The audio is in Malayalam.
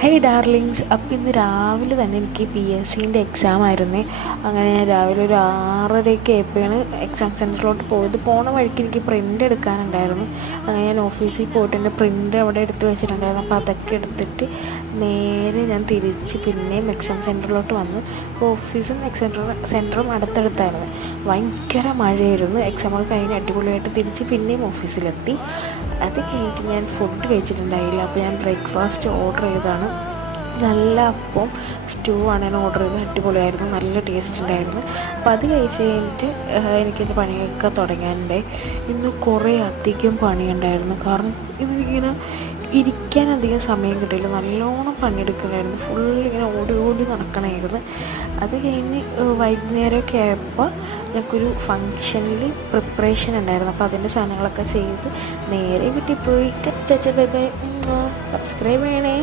ഹേയ് ഡാർലിങ്സ്, അപ്പം ഇന്ന് രാവിലെ തന്നെ എനിക്ക് PSCൻ്റെ എക്സാം ആയിരുന്നേ. അങ്ങനെ ഞാൻ രാവിലെ ഒരു 6:30 ആയപ്പോഴാണ് എക്സാം സെൻറ്ററിലോട്ട് പോയത്. പോണ വഴിക്ക് എനിക്ക് പ്രിൻ്റ് എടുക്കാനുണ്ടായിരുന്നു. അങ്ങനെ ഞാൻ ഓഫീസിൽ പോയിട്ട് എൻ്റെ പ്രിൻ്റ് അവിടെ എടുത്ത് വെച്ചിട്ടുണ്ടായിരുന്നു. അപ്പോൾ അതൊക്കെ എടുത്തിട്ട് നേരെ ഞാൻ തിരിച്ച് പിന്നെയും എക്സാം സെൻറ്ററിലോട്ട് വന്നു. അപ്പോൾ ഓഫീസും സെൻറ്ററും അടുത്തടുത്തായിരുന്നു. ഭയങ്കര മഴയായിരുന്നു. എക്സാമൊക്കെ കഴിഞ്ഞ് അടിപൊളിയായിട്ട് തിരിച്ച് പിന്നെയും ഓഫീസിലെത്തി. അത് കഴിഞ്ഞിട്ട് ഞാൻ ഫുഡ് കഴിച്ചിട്ടുണ്ടായില്ല. അപ്പോൾ ഞാൻ ബ്രേക്ക്ഫാസ്റ്റ് ഓർഡർ ചെയ്തതാണ്. നല്ല അപ്പം സ്റ്റൂ ആണ് ഞാൻ ഓർഡർ ചെയ്തത്. അടിപൊളിയായിരുന്നു, നല്ല ടേസ്റ്റ് ഉണ്ടായിരുന്നു. അപ്പോൾ അത് കഴിച്ച് കഴിഞ്ഞിട്ട് എനിക്കെൻ്റെ പണിയൊക്കെ തുടങ്ങാനുണ്ടായി. ഇന്ന് കുറേ അധികം പണിയുണ്ടായിരുന്നു. കാരണം ഇന്നിങ്ങനെ ഇരിക്കാനധികം സമയം കിട്ടില്ല. നല്ലോണം പണിയെടുക്കണമായിരുന്നു. ഫുള്ളിങ്ങനെ ഓടി ഓടി നടക്കണമായിരുന്നു. അത് കഴിഞ്ഞ് വൈകുന്നേരമൊക്കെ ആയപ്പോൾ ഞങ്ങൾക്കൊരു ഫങ്ഷനിൽ പ്രിപ്പറേഷൻ ഉണ്ടായിരുന്നു. അപ്പോൾ അതിൻ്റെ സാധനങ്ങളൊക്കെ ചെയ്ത് നേരെ വീട്ടിൽ പോയിട്ട് ബൈ ബൈ. സബ്സ്ക്രൈബ് ചെയ്യണേ.